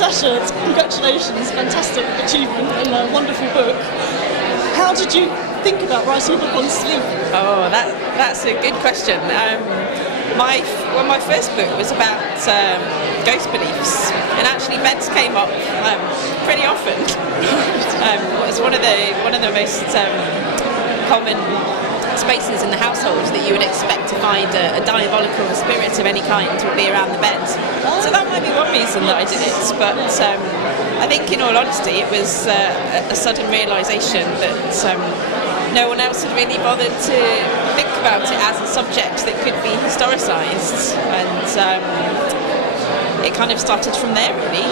Sasha, congratulations, fantastic achievement and a wonderful book. How did you think about writing a book on sleep? Oh, that's a good question. My first book was about ghost beliefs, and actually beds came up pretty often. It's one of the most common spaces in the household that you would expect to find a diabolical spirit of any kind would be around the bed. So that might be one reason that I did it, but I think in all honesty it was a sudden realisation that no one else had really bothered to think about it as a subject that could be historicised, and it kind of started from there, really.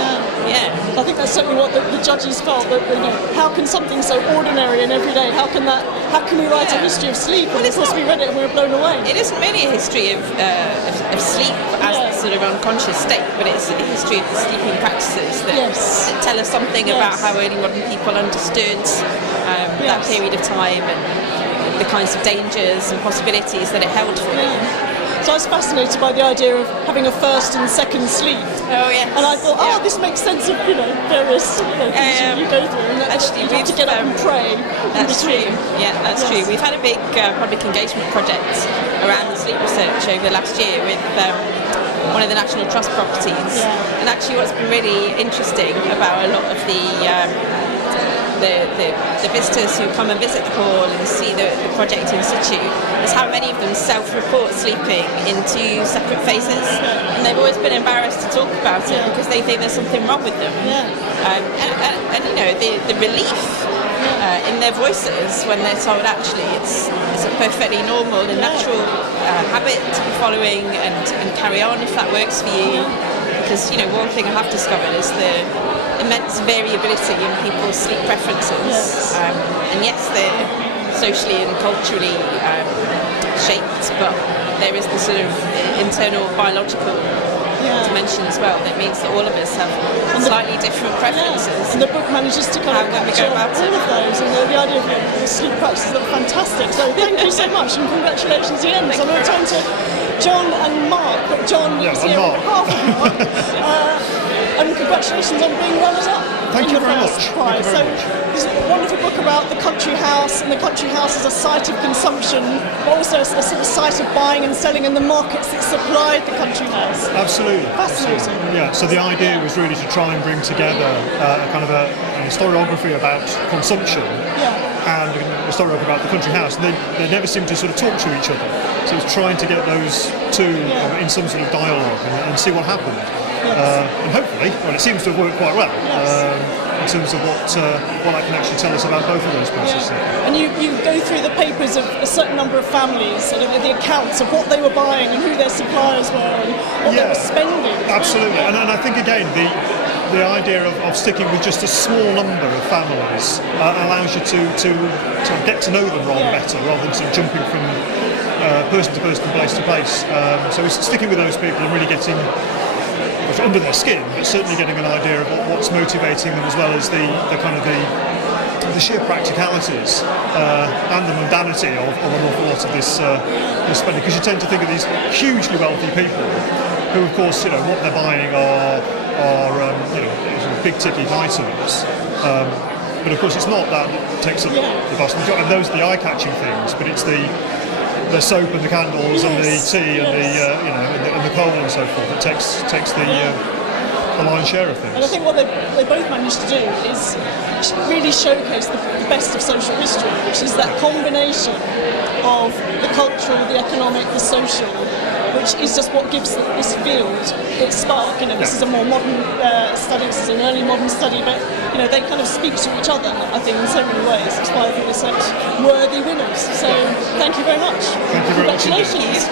Yeah. I think that's certainly what the judges felt, that how can something so ordinary and everyday, how can we write a history of sleep? And of course we read it and we were blown away. It isn't really a history of sleep as the sort of unconscious state, but it's a history of the sleeping practices that tell us something about how early modern people understood that period of time and the kinds of dangers and possibilities that it held for them. So I was fascinated by the idea of having a first and second sleep. Oh yes. And I thought, this makes sense of various things you go through. And actually, you have to get up and pray. That's true. Yeah, that's true. We've had a big public engagement project around the sleep research over the last year with one of the National Trust properties. And actually, what's been really interesting about a lot of the visitors who come and visit the hall and see the project in situ is how many of them self-report sleeping in two separate phases, and they've always been embarrassed to talk about it because they think there's something wrong with them. And the relief in their voices when they're told actually it's a perfectly normal and natural habit to be following and carry on if that works for you. Because one thing I have discovered is the immense variability in people's sleep preferences, and yes, they're socially and culturally shaped, but there is the sort of internal biological dimension as well that means that all of us have slightly different preferences. And the book manages to kind of capture all of those, and the idea of the sleep practices look fantastic. So thank you so much, and congratulations again. So I'm going to turn to Jon and Mark, but Jon is here on behalf of Mark. And congratulations on being runners-up. Thank you very much. So this is a wonderful book about the country house, and the country house is a site of consumption, but also a sort of site of buying and selling in the markets that supplied the country house. Absolutely. Fascinating. Yeah, so the idea was really to try and bring together a kind of a historiography about consumption and a historiography about the country house. And they never seem to sort of talk to each other. So it's trying to get those two in some sort of dialogue and see what happened. And hopefully, it seems to have worked quite well in terms of what that can actually tell us about both of those processes. And you go through the papers of a certain number of families, sort of the accounts of what they were buying and who their suppliers were and what they were spending. Absolutely, and I think again the idea of sticking with just a small number of families allows you to get to know them rather better, rather than sort of jumping from person to person, place to place. So it's sticking with those people and really getting under their skin, but certainly getting an idea of what's motivating them, as well as the kind of the sheer practicalities and the mundanity of an awful lot of this spending. Because you tend to think of these hugely wealthy people, who, of course, what they're buying are sort of big ticket items. But of course, it's not that takes up the vast majority. And those are the eye-catching things, but it's the soap and the candles and the tea and the coal and so forth that takes the lion's share of things. And I think what they both managed to do is really showcase the best of social history, which is that combination of the cultural, the economic, the social, which is just what gives this field its spark. This is a more modern study, this is an early modern study, but they kind of speak to each other, I think, in so many ways. That's why I think they're such worthy winners. So thank you very much. Thank you very much. Congratulations.